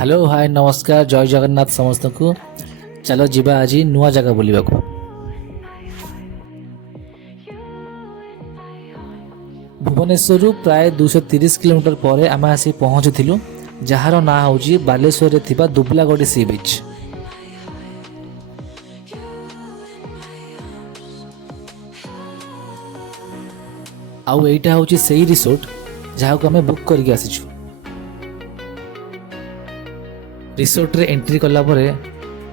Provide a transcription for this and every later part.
Hello hi नमस्कार जय जगन्नाथ समस्त को। चलो जीवा आज नुआ जगह बुलवा को। भुवनेश्वर प्राय 230 किलोमीटर पर आम आसी पहुँचलु जार ना हूँ बालेश्वर थिबा दुबलागढ़ी सी बीच। आउ एटा हूँ से रिसोर्ट जहाँ को आम बुक करके आसीचु। रिसोर्ट रे एंट्री कला परे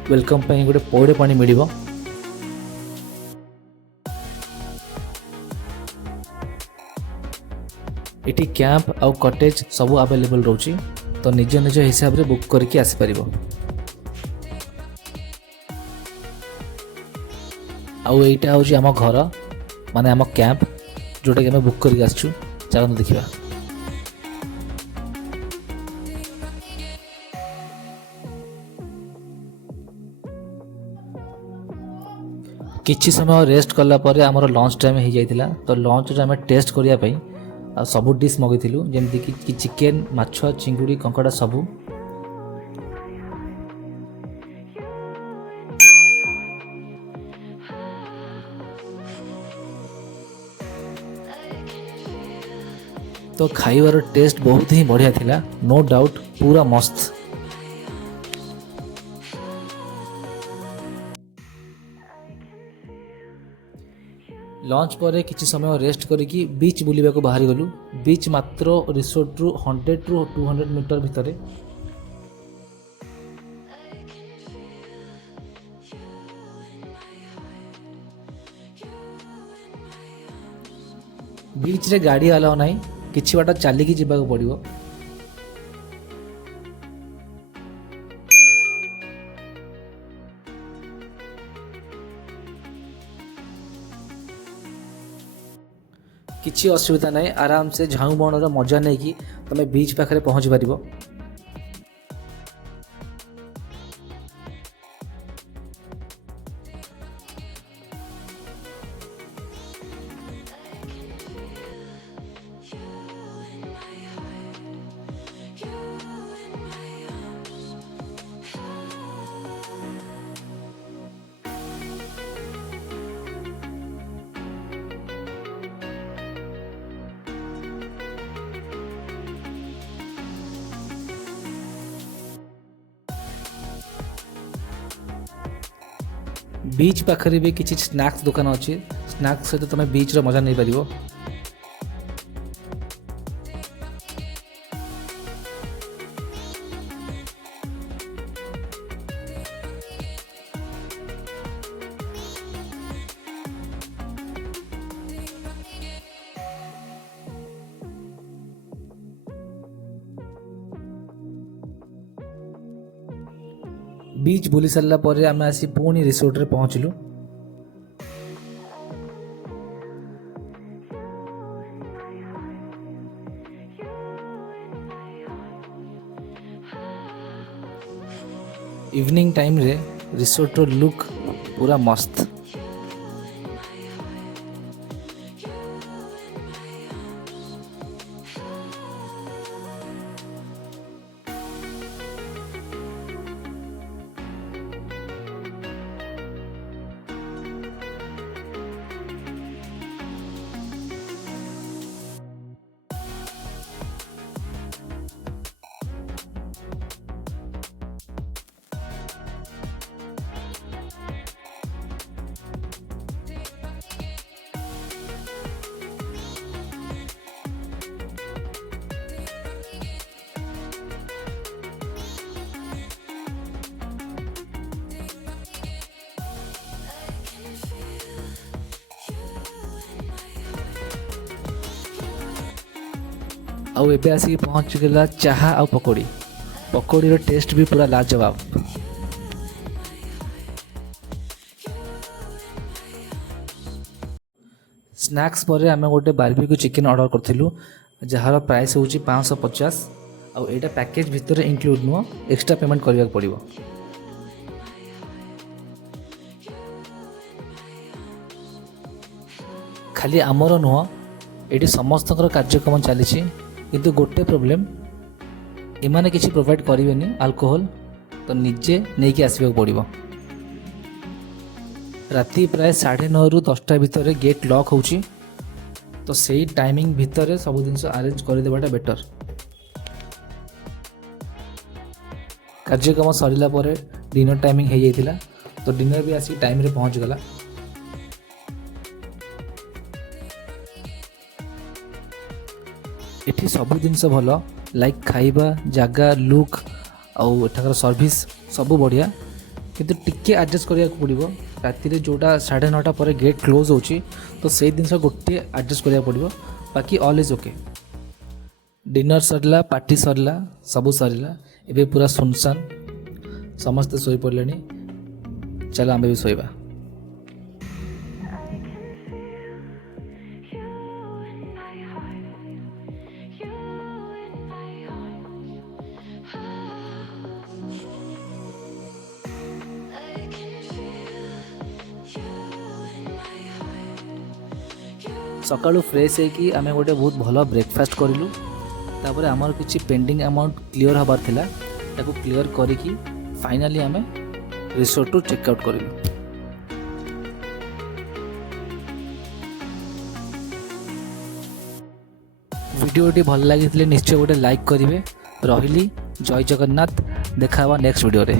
वेलकम पे गोटे पौड़े पानी मिलिबो। इटी कैंप आउ कॉटेज सब अवेलेबल रोची, तो निज निज हिसाब रे बुक करके आसी परिबो। आउ एटा हूँ आम घर माने आम कैंप जोटा कि आम बुक करके आसचु। चलो देखिबा। किछि समय रेस्ट कला परे हमर लंच टाइम हो जाइतिला, तो लंच रे हमें टेस्ट करिया पई आ सब डिश मगैथिलु जेमति कि चिकेन माछ चिंगुड़ी कंकड़ा सबू। तो खाइबार टेस्ट बहुत ही बढ़िया थिला, नो डाउट पूरा मस्त। लंच पर किसी समय रेस्ट करिकी बीच बुलिबा को बाहरी गलु। बीच मात्र रिसोर्ट रु 100 रु 200 मीटर भितर। बीच रे गाड़ी अलाउ नाही, किछि बाट चलिकी जिबाक पड़िबो। किसी असुविधा नहीं, आराम से झाऊ बणर मजा नहीं कि तुम बीच पाखे पहुँच पार। बीच पाखरे भी किसी स्नैक्स दुकान अच्छी, स्नैक्स सहित तुम बीच रो मजा नहीं पारिबो। बीच बुली सारा पर आम आसी पुणी रिसोर्ट रे पहुँचलु। इवनिंग टाइम रे रिसोर्ट रो लुक पूरा मस्त। आउ एबे आसिक पहुँच गला चाहा आउ पकोड़ी। पकोड़ी रो टेस्ट भी पूरा लाजवाब। स्नैक्स पर आम गोटे बारबेक्यू चिकेन ऑर्डर करथिलु जार प्राइस होची 550। आउ एटा पैकेज भितर इंक्लूड नुह, एक्स्ट्रा पेमेंट करबा पड़िबो। खाली आमर नुह, एटी समस्त कार्यक्रम चली, किंतु गोटे प्रॉब्लम एमाने किसी प्रोवाइड करेंगे अल्कोहल, तो निजे नहीं कि आसवाक पड़ो। राति प्राय 9:30 ରୁ 10ଟା भितर गेट लॉक हो, तो सही टाइमिंग भितर सब जिन अरेंज करदेवाटा बेटर। कार्यक्रम सरला पर डिनर टाइमिंग हो जाता, तो डिनर भी आसिक टाइम रे पहुँच गला। एठी सब जिनस भल, लाइक खाइबा जगह लुक आउ एठाकर सर्विस सब बढ़िया, किंतु टिके एडजस्ट करिया पड़ो। राति रे जोटा 9:30 पर गेट क्लोज होची, तो से जिनस गोटे एडजस्ट करिया पड़ो, बाकी ऑल इज ओके। डिनर सरला, पार्टी सरला, सब सरला, एबे पूरा सुनसान, समस्ते सोई पड़ले। चल आमे भी सोइबा। सकाळु फ्रेश होगी आम गोटे बहुत भल ब्रेकफास्ट करूँ। तापर आमर किसी पेंडिंग अमाउंट क्लियर हबार थिला, ताको क्लियर करिकी फाइनाली आम रिसोर्ट टू चेकआउट करूँ। वीडियोटी भल लगी निश्चय गोटे लाइक करेंगे। रही जय जगन्नाथ, देखा नेक्स्ट वीडियो रे।